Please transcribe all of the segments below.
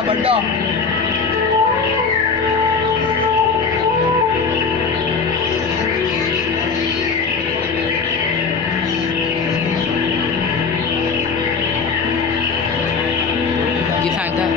सगळा बड्डा किती सांगता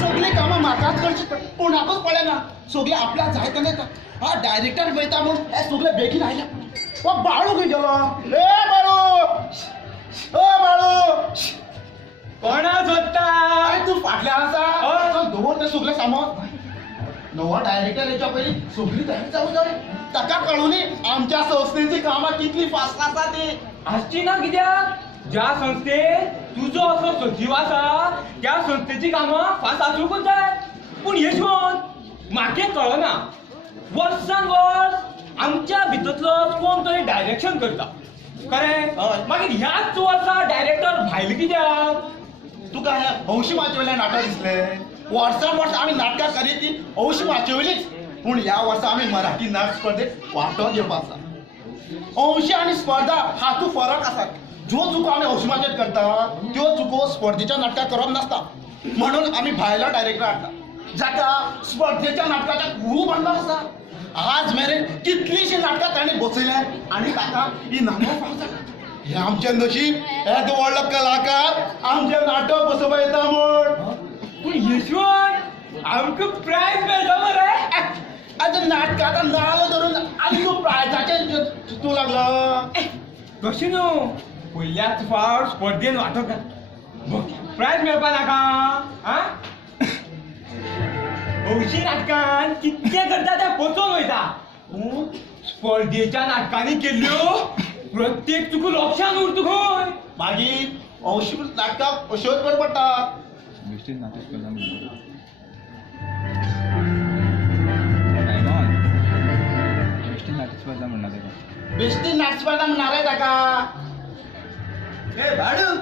सगळे कामं म्हाकाच करची कोणाकच पडे ना सगळे आपल्या जाय का नाही का हा डायरेक्टर मेळटा म्हणून हे सगळे बेगीन आयल्या ओ बाळू खंय गेलो ए बाळू ओ बाळू कोणा सोदता काय तू फाटल्या आसा चल दवर ते सगळे सामान नवा डायरेक्टर याच्या पहिली सगळी तयारी चालू जाय ताका कळूनी आमच्या संस्थेची कामां कितली फास्ट आसा ती आसची ना कित्याक ज्या संस्थेत तुझो असो सचिव आसा त्या संस्थेची कामां फास्ट आसूंकच जाय पूण यशवंत म्हाका कळना वर्सान वर्स आमच्या भितरलो कोण तरी डायरेक्शन करता खरें मागीर ह्याच वर्सा डायरेक्टर भायले कित्याक तुका हे हौशी माचयेवयलें नाटक दिसलें वर्सान वर्स आमी नाटकां करीत ती हौशी माचयेवयलीच पूण ह्या वर्सा आमी मराठी नाटक स्पर्धेक वांटो घेवपाक आसा हौशी आनी स्पर्धा हातूंत फरक आसा ज्यो चुको आमी हौशी माचयेंत करता त्यो चुको स्पर्धेच्या नाटकां करप नासता म्हणून आमी भायलो डायरेक्टर हाडटा जाका स्पर्धेच्या नाटकाच्या खूब अनुभव आसा आज मेरेन कितलीशीं नाटकां ताणें बसयल्यात आनी ताका इनामो फावता हे आमचें नशीब येदो व्हडलो कलाकार आमचें नाटक बसोवपा येता म्हूण पूण यशवंत आमकां प्रायज मेळटा मरे आतां नाटकाचो नालो धरून आनी तूं प्रायजाचें चिंतूंक लागलो कशें न्हू पयल्याच फावट स्पर्धेन वांटो घाल प्रायज मेळपा नाका आं हौशी नाटकान कितलें करता तें पचोवन वयता पूण स्पर्धेच्या नाटकांनी केल्ल्यो प्रत्येक चुको लक्षान उरता खंय मागीर हौशी नाटकाक अश्योच करची पडटा बेश्टी नाटक स्पर्धा बेश्टी नाटक स्पर्धा म्हणणार तेका बेश्टी नाटक स्पर्धा म्हणणार रे ताका ए भाडू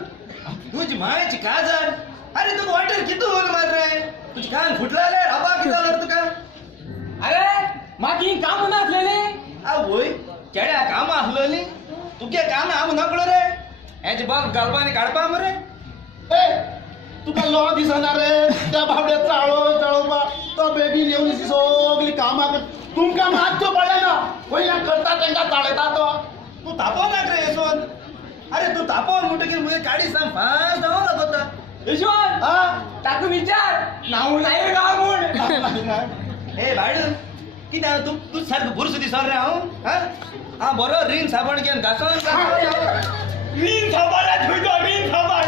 तुझी मायची काजर अरे तू वाटेर किती होल मार रे तुझी कान फुटला रे हवा किती झालं तुका अरे मागी काम नासलेली आ वय केड्या काम आसलोली तुगे काम हांव नकळो रे हेचे बाब घालपानी काडपा मरे ए तुका लो दिसना रे त्या बाबड्या चाळोवपा तो बेगीन येवन सगळी कामां कर तुमकां मातच्यो पडले ना वयल्यान करता तांकां ताळयता तो तू तापोव नाक रे यशवंत अरे तू तापोव म्हणटकीर मुगे काडी सांग फास्ट धांवो लागता यशवंत हा ताका विचार नाव नाही गाव म्हूण ए भाडू कित्याक तू तू सारको बुरसो दिसोन रे हांव बरो रीन साबण घेवन घासोन रीन साबार रीन साबार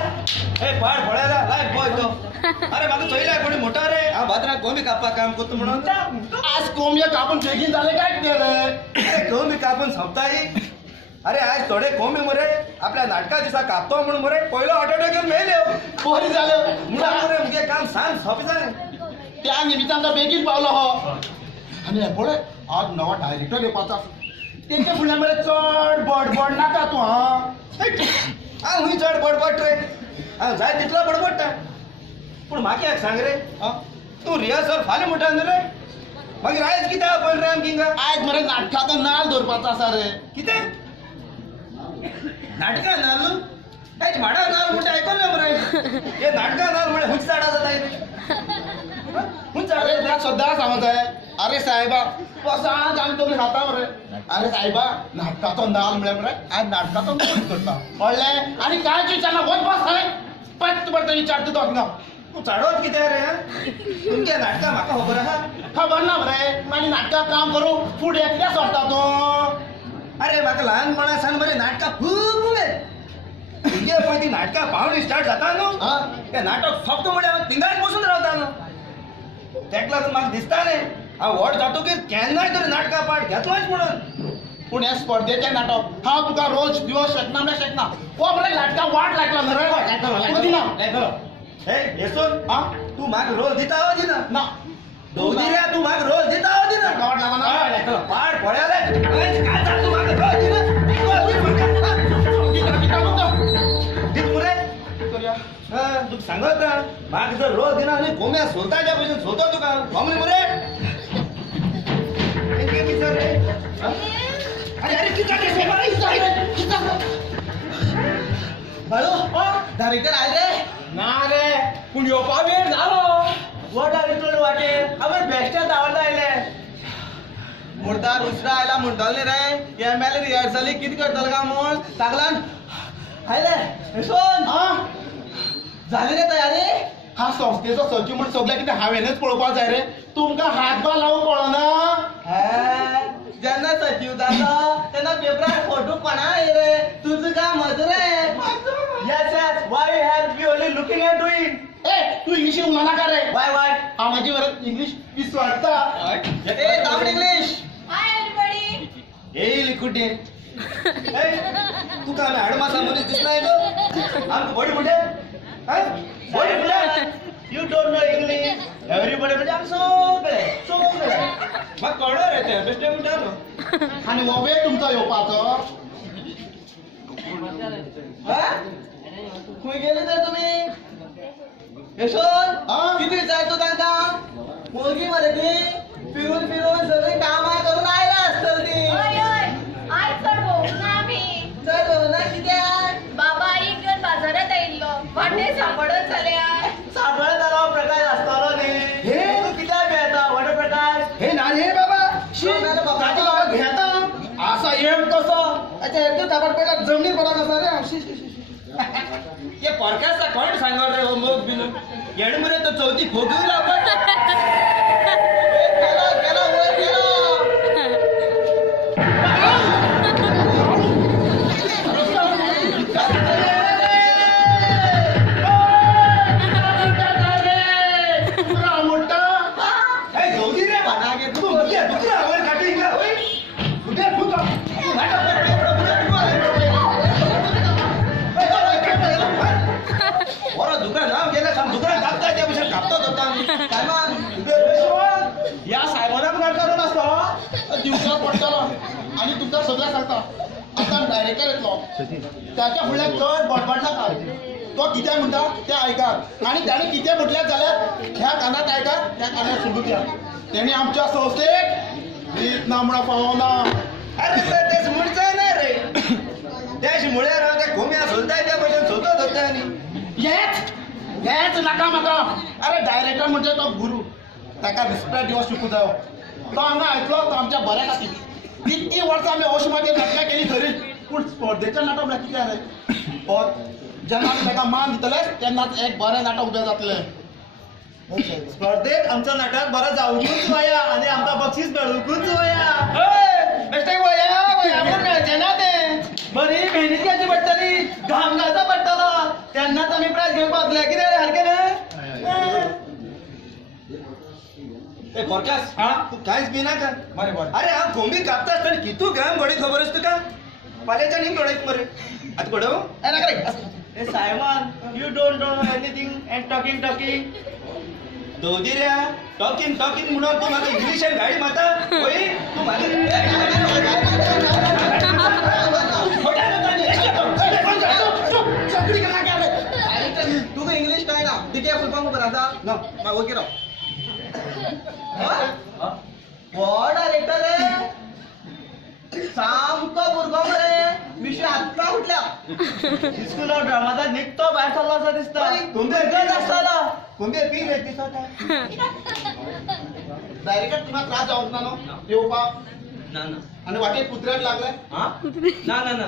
ए पाड पळयला लायक बॉय तो अरे म्हाका चोयला कोणी मोठा रे हांव भाद्राक कोंबी कापपाक काम करता म्हणून आज कोंबये कापून बेगीन जाले काय ते रे अरे कोंबी कापून सोंपताय अरे आज थोडे कोंबी मरे आपल्या नाटका दिसा कापतो म्हणून मरे पयलो ऑटोटो घेवन मेल्यो बरी जाले म्हणून मरे मुगे काम सांग सोंपी जालें त्या निमित्तान तो बेगीन पावलो हो आनी हे पळय आज नवा डायरेक्टर येवपाचो तेंच्या फुडल्यान मरे चड बडबड नाका तूं हा हांव हुंय चड बडबड रे हांव जाय तितलो बडबडटा पूण म्हाका एक सांग रे तूं रिहर्सल फाल्यां म्हणटा न्हू रे मागीर आयज कित्याक पळय रे आमकिंगा आज मरे नाटकाचो नाल दवरपाचो आसा रे कितें नाटकां नाल कांयच म्हाडा नाल म्हणटा आयकोन ना मरे हे नाटकां नाल म्हळ्यार हुंच झाडां जाताय रे हुंच अरे झाडां तुला सद्दां सांगत आहे अरे साहेबा पसांज आमी तगली खाता मरे अरे साहेबा नाटकाचो नाल म्हळ्यार मरे आज नाटकाचो नाल करता कळ्ळें आनी कांयच विचारना वच बस थंय पट्ट पडटा विचारता तो हांगा तूं चाडोत कित्याक रे तुमगे नाटकां म्हाका खबर आहा खबर ना मरे मागीर नाटकां काम करूं फुडें कित्याक सोडटा तूं अरे म्हाका ल्हानपणा सावन मरे नाटकां खूब उमेद तुगे पळय ती नाटकां पावणी स्टार्ट जाता न्हू हा तें नाटक सोंपता म्हळ्यार हांव थिंगाच बसून रावता न्हू तेका लागून म्हाका दिसतालें हांव व्हड जातकीर केन्नाय तरी नाटकां पार्ट घेतलोच म्हणून पूण हे स्पर्धेचें नाटक हांव तुका रोज दिवस शकना म्हळ्यार शकना हो मरे नाटकां वाट लायतलो न्हू दिना हे येसून हा तू म्हाका रोल दिता हो दिना ना दोगुदिऱ्या तू म्हाका रोल दिता हो दिना वाट लागना पार्ट पळयले काय जाता तू म्हाका रोल दिना कित्याक दीत मुरे करूया तुका सांगत ना म्हाका जर रोज दिना आनी गोम्या सोलताच्या भशेन सोदता तुका मामूली मरे कितें विचार रे हा? अरे अरे कित्याक रे सोमा हॅलो डायरेक्टर आले रे ना रे पूण येवपा वेळ जालो वो डायरेक्टर वाटे अबे बेस्टात आवडता आयले मुर्दार उसरा आयला म्हणटले रे एमएलए रिहर्सली कितें करतलो काय म्हूण तागलान आयले यशवंत झाली रे तयारी हा संस्थेचो सचिव म्हण सगळ्या कितें हांवेनच पळोवपाक जाय रे तुमकां हातभार लावूंक पडना जेन्ना सचिव जाता तेन्ना पेपरार फोटो कोणा रे तुझं काम म्हजो रे yes yes why you help you only looking at doing ए तू इंग्लिश उलयना नाका रे वाय वाय हांव म्हाजी वरत इंग्लिश विसवाडटा ए तांबड इंग्लिश हाय एवरीबॉडी ए लिकुटे तुका आमी हाडमासा मनीस दिसनाय गो आमकां बडी म्हणटे बडी म्हणटे you don't know English everybody म्हणजे आमी सगळे म्हाका कळ्ळो रे ते बेश्टे म्हणटा न्हू आनी हो वेळ तुमचो येवपाचो खंय गेले तर तुमी यशवंत कितें विचारतो तांकां मुलगी मरे ती फिरून फिरून सगळी कामां करून आयला आसतली ती ओय ओय आय चढवू ना आम्ही चल ना कित्याक बाबा एक घेऊन बाजारात आयिल्लो वाटे सांबाळत जाल्यार सापळ जालो प्रकाश आसतलो न्ही हे तू कित्याक घेता वडो प्रकाश हे ना हे बाबा ताचो बाबा घेता असा एम कसो अच्छा एक ताबड पडला जमनीर पडा कसा रे ये पॉडकास्टचा कोण सांगणार रे हो मोग बिन येणे मरे तो चौथी खोगू लागत गेला गेला वर गेला ए चौथी रे पानागे तू मुके दुसरा वर काटे इंगा ओय कुठे फुका तू घाटा ओरा दुकान नाव गेला सम दुकान कापता त्या भशेन कापता जाता या सायमनाक नाटकारो नासतो दिवसा पडटलो आणि तुमकां सगळ्याक सांगता आता डायरेक्टर येतलो त्याच्या फुडल्यान चड बडबड नाका तो कितें म्हणटा तें आयकात आणि त्याने कितें म्हटलें जाल्यार ह्या कानात आयकात त्या कानात सोडून द्या तेणी आमच्या संस्थेक रीत ना म्हणून पावना अरे तेच म्हणचा ना रे त्याच मुळ्यार हांव त्या घोम्या सोलताय त्या भशेन सोदत होता न्ही हेच नाका म्हाका अरे डायरेक्टर म्हणजे तो गुरू ताका रिस्पेक्ट दिवप शिकूं जायो तो हांगा आयकलो तो आमच्या बऱ्या खातीर इतकी वर्सां आमी अशें नाटकां केली खरी पूण स्पर्धेचें नाटक म्हळ्यार कितें रे पण जेन्ना आमी ताका मान दितले तेन्नाच एक बरें नाटक उबें जातलें स्पर्धेक आमचं नाटक बरं जावूंकूच वया आनी आमकां बक्षीस मेळूंकूच वया बेश्टे वया वया म्हूण मेळचें ना तें बरी मेहनत घ्यायची पडटली घाम घालचो पडटलो तेन्नाच आमी प्रायज घेवपाक पावतले कितें रे सारकें न्हय ए पॉडकास्ट हा? तू कांयच भिनाका बरें बरें अरे हांव घोंबी कापता आसतना कितू घाम घोडी खबर आसा तुका फाल्यांच्यान हिंग घोडयत मरे आतां घोडव ए नाका रे ए Simon you don't know anything and talking दोदिऱ्या टॉकिंग म्हणून तू म्हाका इंग्लिशान गाडी मारता ओय तू तुका इंग्लिश कळना तिके फुल फॉर्म खबर आसा ना म्हाका ओके राव व्हॉट डायरेक्टर रे सामको भुरगो मरे विशय आत्ता उठल्या स्कुलार ड्रामाचा निघतो भायर सरलो असो दिसता घोंबे आसतलो घोंबे पी रे ती स्वता डायरेक्टर तुका त्रास जावंक ना न्हू येवपाक ना ना आणि वाटेक कुत्र्याक लागले हा ना ना ना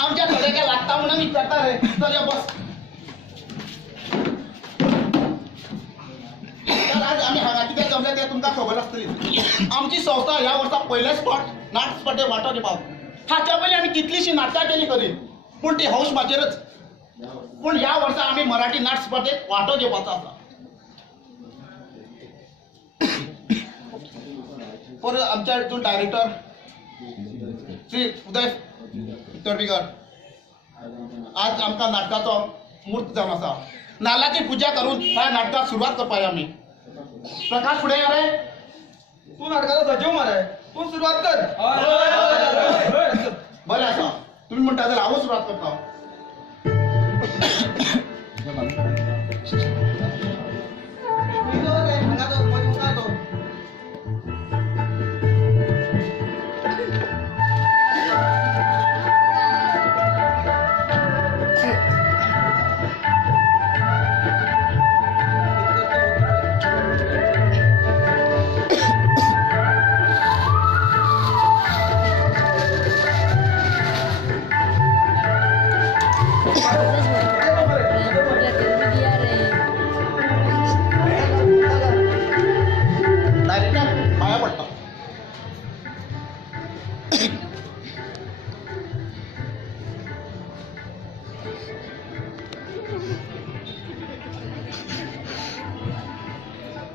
आमच्या थोडे काय लागता म्हणून विचारता रे चल या बस तर आज आम्ही हांगा कितें जमले ते तुमकां खबर आसतली आमची संस्था ह्या वर्सा पयले नाटक स्पर्धेक वांटो घेवपाक हाच्या पयलीं आमी कितलींशीं नाटकां केली खरी पूण ती हौस म्हाजेरच पूण ह्या वर्सा आमी मराठी नाटक स्पर्धेक वांटो घेवपाचो आसा पर आमच्या हितून डायरेक्टर श्री उदय तोडवीकर आज आमकां नाटकाचो मूर्त जावन आसा नाल्लाची पुजा करून ह्या नाटकाक सुरवात करपाची आमी प्रकाश फुडें या रे तू नाटकाचो सजीव मरे तू सुरवात कर बरें आसा तुम्ही म्हणटा जाल्यार हांवूच सुरवात करता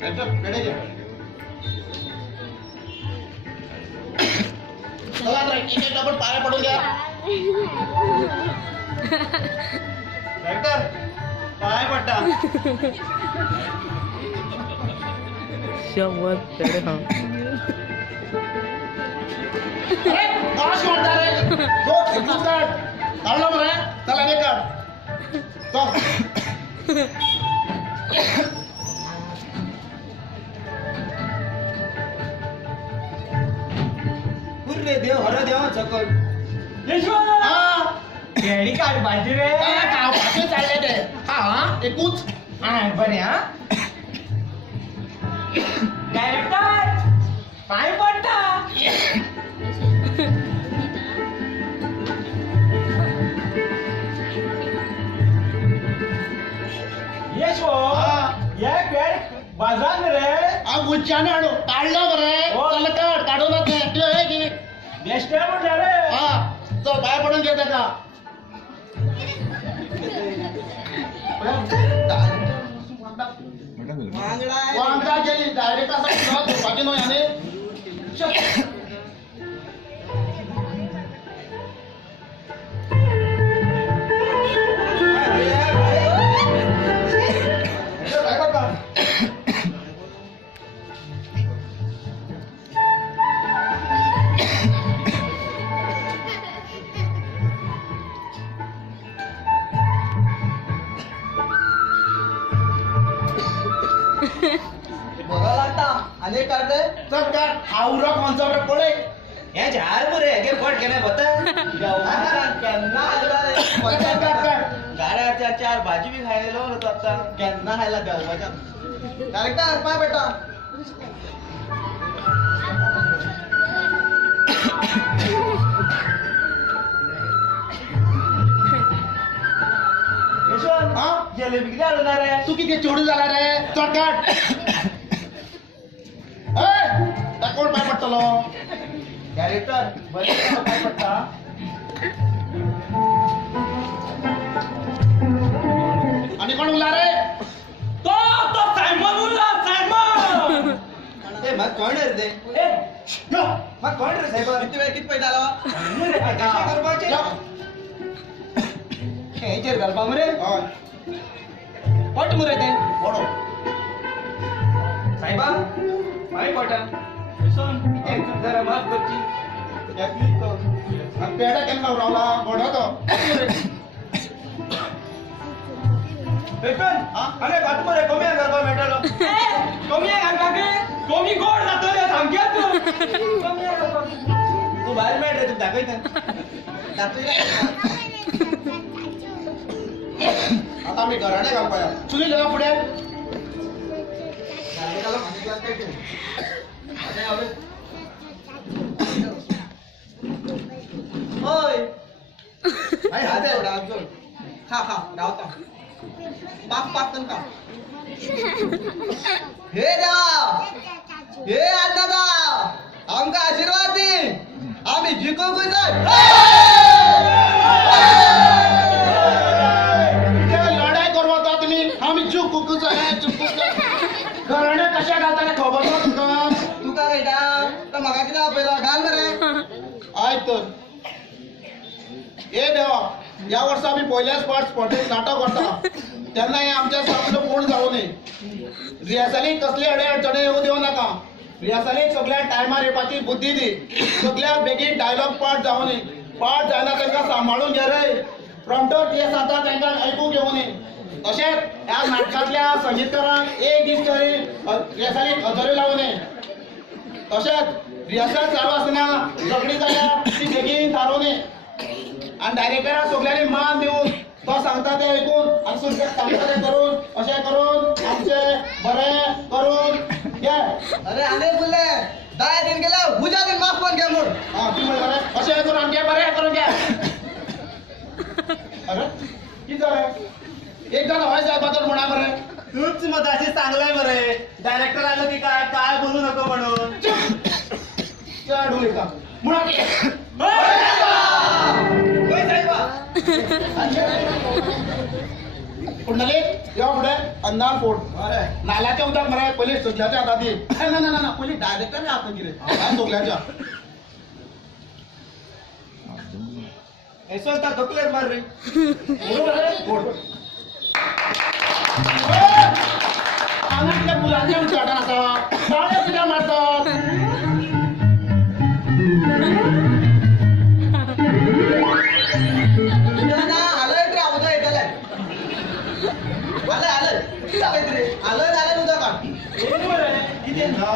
पेढे घे. चला आता एक आपण पाया पडून घ्या. डायरेक्टर काय पडता 100 पेढे हा. अरे काश वाटता रे तो एकूच काढ काढला बरं चला हे काढ चल. पुरे देव हर देव सकल यशवंत हा पेढी काढ पाहिजे रे काय भाषे चालले ते हा एकूच हा बरे हा डायरेक्टर पाय पडता यशवंत या पेढ बाजार रे आ गुच्च्याने आणू काढलं बरं हो. चल काढ काढूनच नाही ऐकलं आहे की बेस्ट म्हटलं रे हा चल पाय पडून घेते का मोठा बोल. वांगडा गेली डायरेक्ट असा झोपाची नो याने बघा लागता अनेक काढले चल काढ आवरा कोणचा बरं पडे या झार पुरे हे फट केने बता केन्ना काढ काढ गाड्या चार चार भाजी बी खायला लावून होतो आता केन्ना खायला गावाच्या डायरेक्टर पाय बेटा यशवंत हा जलेबी किती आणणार आहे तू किती चोडू झाला रे चल काढ ए त्या कोण पाय पडतलो डायरेक्टर बरं काय पडता आणि कोण उला रे तो तो सायमन उरला सायमन ते मग कोण रे ते ए यो, मग कोण रे साहेब किती वेळ किती पैदा आला कशा करपाचे यो. हे चेर घालपा मरे होय, पट मरे ते बोलो. साहेबा पाय पटा यशवंत एक जरा माफ करची यातली तो. आणि पेढा केला रावला गोडा तो यशवंत हा? अरे बात मरे कमी घालपा भेटलो कमी आहे का काके कमी गोड जातो रे सांगते तू कमी आहे का तू बाहेर भेट रे तू दाखवत आता मी घराने घालपाया तुझी जगा पुढे होय भाई हात एवढा अजून खा खा रावता पाक पाक कन का हे देवा हे अन्नदा आमका आशीर्वाद दे आम्ही जिंकू लढाई करवा आता तुम्ही आम्ही चुकूच आहे चुकूच घराने कशा घालता खबर ना तुका तू का बेटा तर मगा किती पहिला घाल बरे आय तर ए देवा या वर्षी आम्ही पहिल्याच पाठ स्पर्धेत नाटक करता त्यांना हे आमच्या सामने कोण जाऊ नये रियासाली कसले अडे अडचणी येऊ देऊ नका रियासाली सगळ्या टायमार येवपाची बुद्धी दी सगळ्या बेगीन डायलॉग पाठ जाऊ नये पाठ जायना तांकां सांभाळून घे रे प्रॉम्प्टर जे सांगता तांकां ऐकूंक येऊ नये तशेंच ह्या नाटकांतल्या संगीतकारांक एक दीस तरी रियासालीक हजेरी लावू नये तशेंच रिहर्सल चालू आसतना झगडी जाल्यार ती बेगीन थारोव नये आणि डायरेक्टराक सगळ्यांनी मान दिवन तो सांगता ते ऐकून आणि सुरक्षेत सांगता ते करून अशें करून आमचे बरें करून घे अरे आले बोलले 10 दिन गेला भुजा दिन माफ पण घ्या मोड हा तू म्हणलं अशें करून आमचे बरें करून घे अरे कितें जालें एक जण हय जाय बदल म्हणा बरें तूच मताशी चांगलाय बरे डायरेक्टर आलो की काय काय बोलू नको म्हणून चढ उलटा म्हणा पुंडलिक या पुढे अंधार फोड अरे नाल्याच्या उदक मरे पहिले सोगल्याच्या हातात दे ना ना ना ना पहिले डायरेक्टर हातात गिरे काय सोगल्याच्या ऐसो ता धोकलेर मार रे बरोबर आहे गोड अनातल्या मुलांच्या उच्चाटन आता टाळ्या किती मारतात ना आलोय रे उद्या येतले आलोय किती रे आलोय झालं उद्या का किती ना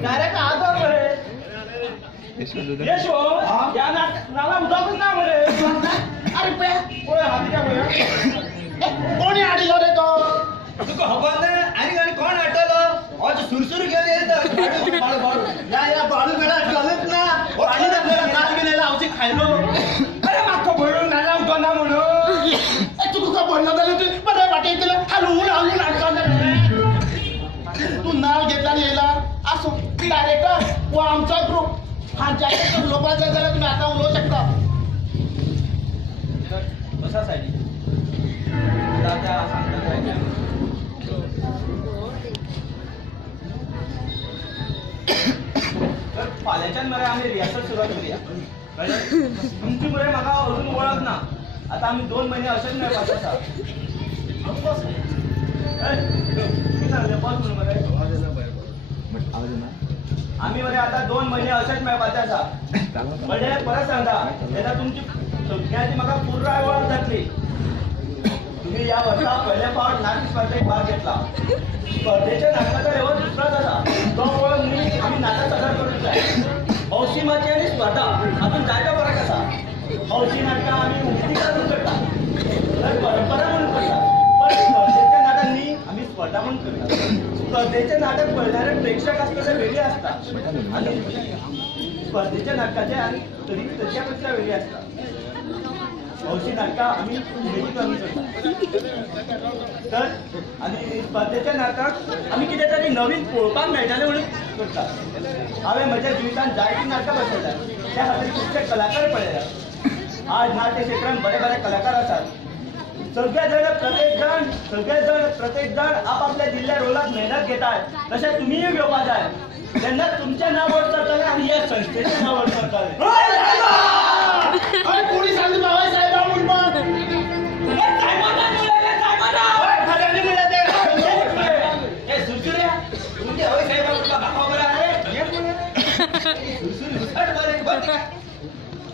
डायरेक्ट आदर रे येशो या नाला उदाकच ना मरे अरे पे ओय हातीच्या बोया कोणी आडिलो रे तो तुका खबर ना आणि गाणी कोण आटलो आज सुरसुर घेऊन येत बाळू बाळू या बाळू मेळा गलत ना आणि आपल्याला काल गेलेला औषध खायलो अरे मागं भरून नाला उठो ना म्हणून तू का बोलला झालं तू बरं वाटे तुला हलवून हलवून अडचण तू नाल घेतला आणि यायला असो डायरेक्टर व आमचा ग्रुप हा जास्त लोकांचा झाला तुम्ही आता बोलू शकता कशासाठी दादा सांगतात राहिल्या तर फाल्याच्यान मरे आम्ही रिहर्सल सुरुवात करूया कळलं तुमची मरे म्हाका अजून ओळख ना आता आम्ही 2 महिने असेच नाही पास आसा मी सांगले बस म्हणून मरे आम्ही मरे आता 2 महिने असेच मेळपाचे आसा म्हणजे परत सांगता तेन्ना तुमची सगळ्यांची म्हाका पुर्ण वळख जातली तुम्ही या वर्सा पहिले फावट नाट्य स्पर्धेत भाग घेतला स्पर्धेच्या नाटकाचा लेवल दुसराच आसा तो वळख मी आम्ही नाटक सादर करूच जाय हौशीमाची आणि स्पर्धा हातून जायचा फरक आसा हौशी नाटकां आम्ही उक्तीकरण करता तर परंपरा म्हणून करता पण स्पर्धेच्या नाटकांनी आम्ही स्पर्धा म्हणून करता स्पर्धेचे नाटक पळणारे प्रेक्षक असतात ते वेगळे असतात आणि स्पर्धेच्या नाटकाचे आणि तरी त्याच्यापेक्षा वेगळे असतात हौशी नाटकां आम्ही उमेदीकरण करता तर आणि स्पर्धेच्या नाटकात आम्ही कितें तरी नवीन पळोवपाक मेळटलें म्हणून करता हांवें म्हज्या जिवितांत जायतीं नाटकां बसयल्यात त्या खातीर खुबशे कलाकार पळयल्यात आज नाट्य क्षेत्रांत बरे बरे कलाकार आसात सगळे जण प्रत्येक जण आपापल्या दिल्ल्या रोलात मेहनत घेतात तशें तुमीय घेवपा जाय तेन्ना तुमचें नांव व्हड जातलें आनी ह्या संस्थेचें नांव व्हड जातलें अरे कोणी सांगितलं बाबा साहेबा म्हणून खऱ्याने म्हणलं ते हे सुरसुऱ्या तुमचे होय साहेब तुला बापा बरं आहे हे कोण सुरसुरी उसाट बरं बरं काय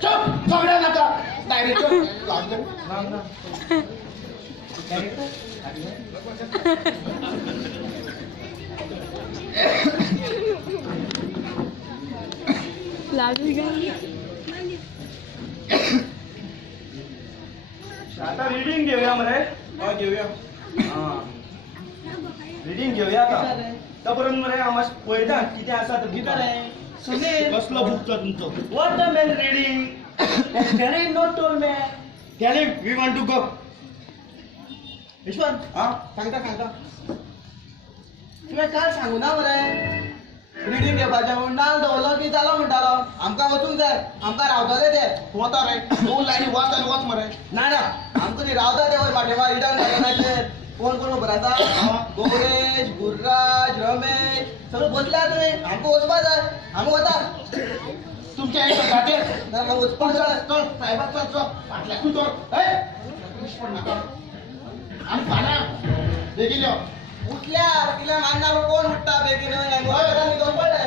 चुप सगळ्या नका डायरेक्टर लागलं आता रीडिंग घेऊया मरे घेऊया रीडिंग घेऊया का तोपर्यंत मरे आम्हाला पळयता कितें आसा तें सुनील कसलो बुक तो तुमचो what the man reading Can not told me. Tell him we want to go. विश्वास हा सांगता तुवें काल सांगू ना मरे रिडींग घेवपाचें म्हूण नाल दवरलो की जालो म्हणटालो आमकां वचूंक जाय आमकां रावतले ते वता रे 2 लाईनी वाच आणि वाच मरे ना ना आमकां न्ही रावता ते वय माटेमा रिटर्न घालनाचे कोण कोण खबर आसा गोरेश गुर्राज रमेश सगळे बसल्यात न्ही आमकां वचपा जाय आमी वता तुमच्या एक गाठे ना म्हाका वचपाक जाय चल साहेबा चल चल पाटल्या तू चल ए पण नका आणि पाना बेगीन यो उठल्यार किल्या मान्ना कोण उठता बेगीन हें घरान निघून पडले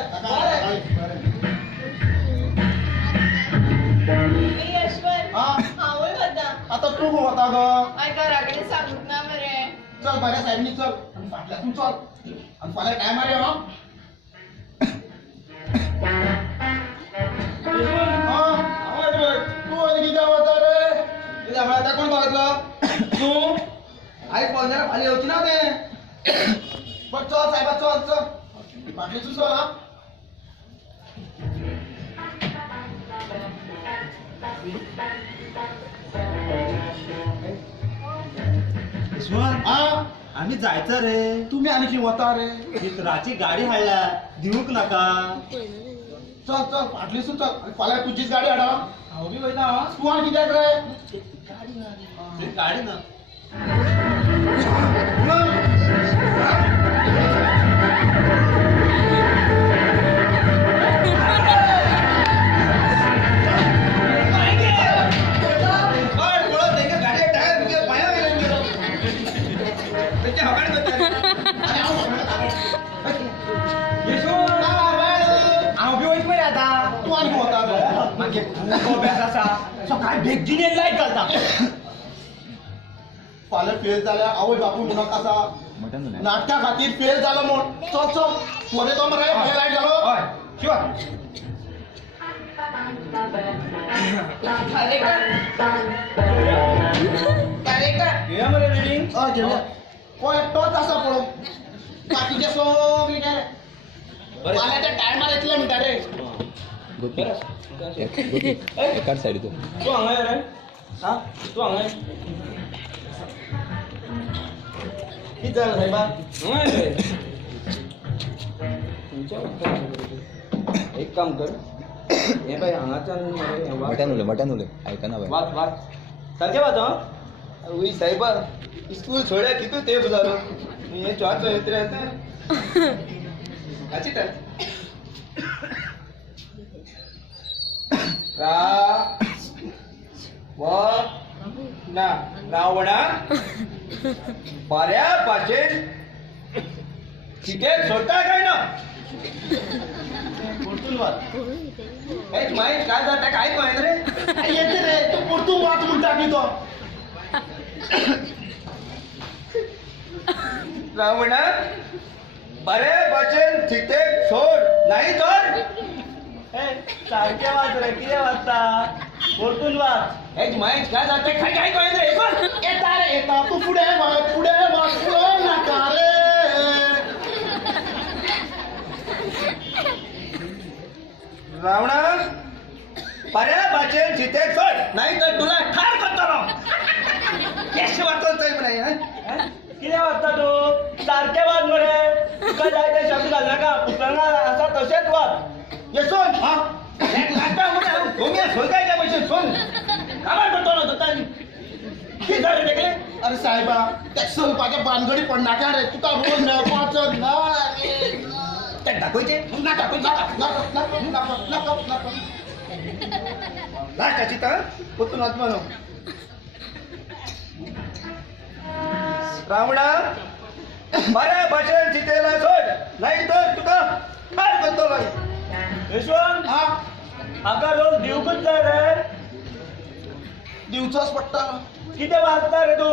यशवंत हा हांवूय वता आता तू होता ग हांवें घरा कडेन सांगूंक ना मरे चल बऱ्या साहेबनी चल आणि पाटल्या तू चल आणि फाल्यां टायमार यो तू आणि किती होता रे कित्याक म्हळ्यार तें कोण बघितलो तू आयज पळोवनार फाल्यां येवची ना तें बघ चल साहेबा चल चल पाटली तू चल हा हा आम्ही जायचं रे तुम्ही आणखी होता रे मित्राची गाडी हाडल्या दिवूक नाका चल चल फाटली तू चल आणि फाल्यां तुझीच गाडी हाडा हांव बी वयता तू आणि कित्याक रे गाडी ना मग अभ्यास आसा सकाळी बेगीन लायट घालता फाल्यां फेल जाल्यार आवय बापूय म्हणून आसा मटन उलय नाटका खातीर फेल जालो म्हूण चल चल फुडें तो मरे फाल्यां लायट घालो हय शुअर घेया मरे रिडींग हय घेवया हो एकटोच आसा पळोवन बाकीचे सगळे गेले फाल्यांच्या टायमार येतले म्हणटा रे एकाच सायडीचो तू हांगा ये रे हा तू हांगा ये कितें जालें सायबा हांगा ये रे एक काम कर हे बाय हांगाच्यान मरे हे वाच मटन उलय आयकना बाय वाच वाच सारकें वाच हां उई साहेबा स्कूल छोड्या कितू तेप जालो मी हे चॉच येत रे अच्छी तर रावणा बऱ्या भाशेन शिकेत सोडता काय ना परतून वाच हेच माहीत काय जाता काय कळेल रे येते रे तू परतून वाच म्हणटा की तो रावणा बरे भाशेन शिकेत सोड नाही तर सारकें वाच रे कितें वाचता परतून वाच हेच माहीत काय जाता काय काय कळेल रे पण येता रे येता तू फुडें वाच फुडें नाका रे रावणा बऱ्या भाशेन शिकेत सोड नाही तर तुला ठार करतलो कशें वाचत नाही कितें वाचता तू सारकें वाच मरे तुका जाय ते शब्द घाल नाका पुस्तकां आसा तशेंच वाच येसोन हा एक लाटा म्हणा गोम्या सोलकायच्या पैसे सोन कामार करतो ना तो किती झाले देखले अरे साहेबा त्या चलपाच्या भानगडी पडनाका रे तुका रोज मेळपाचो ना रे ते दाखवायचे नाका लास्टाची तर पोतून आत्मा नो रावणा बऱ्या भाशेन चितेला सोड नाही तर तुका काय करतो यशवंत हा हाका रोज दिवकूच जाय रे दिवचोच पडटा कितें वाचता रे तू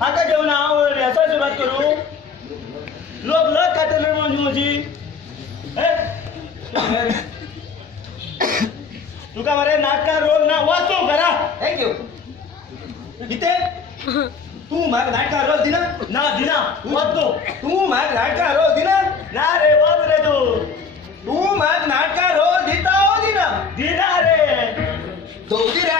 हाका घेवन हांव ह्याचा सुरवात करूं लोक लग काडटले म्हजी तुका मरे नाटका रोल ना वाचू घरा थँक्यू किते तू म्हाका नाटका रोज दिना ना दिना वाचतो तू म्हाका नाटका रोज दिना ना रे वाच रे तू तू म्हाका नाटका रोज दिता हो दिना दिना रे दोदिरा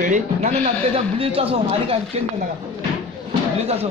रेडी ना त्याचा ब्ल्यूच असो आणि काय चेंज कर नका ब्ल्यूच असो